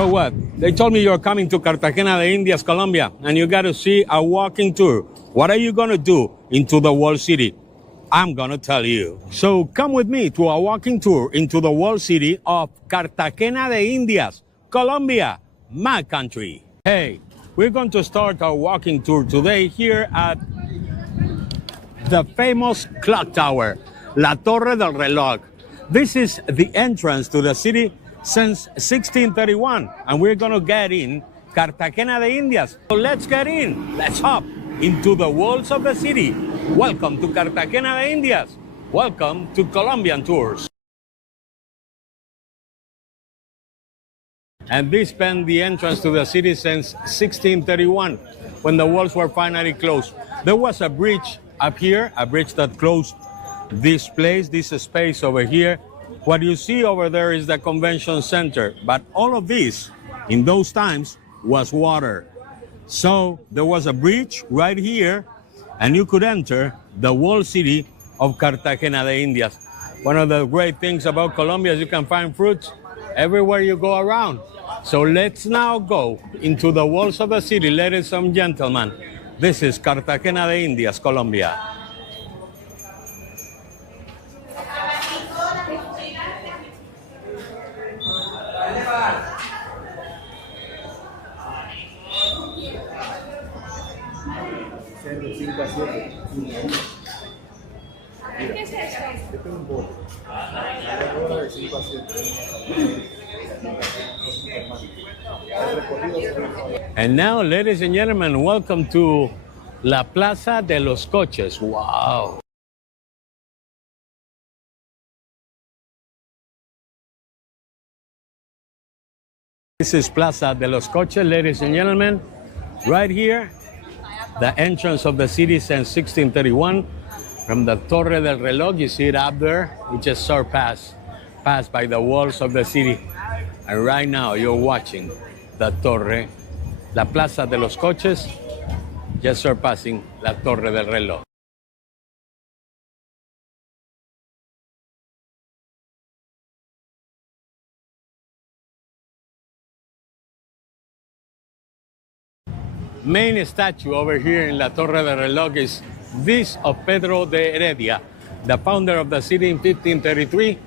So what? They told me you're coming to Cartagena de Indias, Colombia, and you got to see a walking tour. What are you going to do into the walled city? I'm going to tell you. So come with me to a walking tour into the walled city of Cartagena de Indias, Colombia, my country. Hey, we're going to start our walking tour today here at the famous clock tower, La Torre del Reloj. This is the entrance to the city since 1631, and we're gonna get in Cartagena de Indias. So let's get in, let's hop into the walls of the city. Welcome to Cartagena de Indias. Welcome to Colombian Tours. And this been the entrance to the city since 1631, when the walls were finally closed. There was a bridge up here, a bridge that closed this place, this space over here. What you see over there is the convention center, but all of this in those times was water. So there was a bridge right here, and you could enter the walled city of Cartagena de Indias. One of the great things about Colombia is you can find fruits everywhere you go around. So let's now go into the walls of the city, ladies and gentlemen. This is Cartagena de Indias, Colombia. And now, ladies and gentlemen, welcome to La Plaza de los Coches. Wow. This is Plaza de los Coches, ladies and gentlemen. Right here, the entrance of the city since 1631. From the Torre del Reloj, you see it up there. We just passed by the walls of the city. And right now, you're watching the Torre, La Plaza de los Coches, just surpassing La Torre del Reloj. Main statue over here in La Torre del Reloj is this of Pedro de Heredia, the founder of the city in 1533.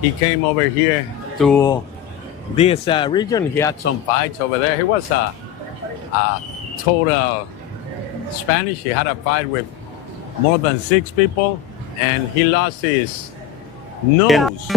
He came over here to this region. He had some fights over there. He was a total Spanish. He had a fight with more than 6 people, and he lost his nose.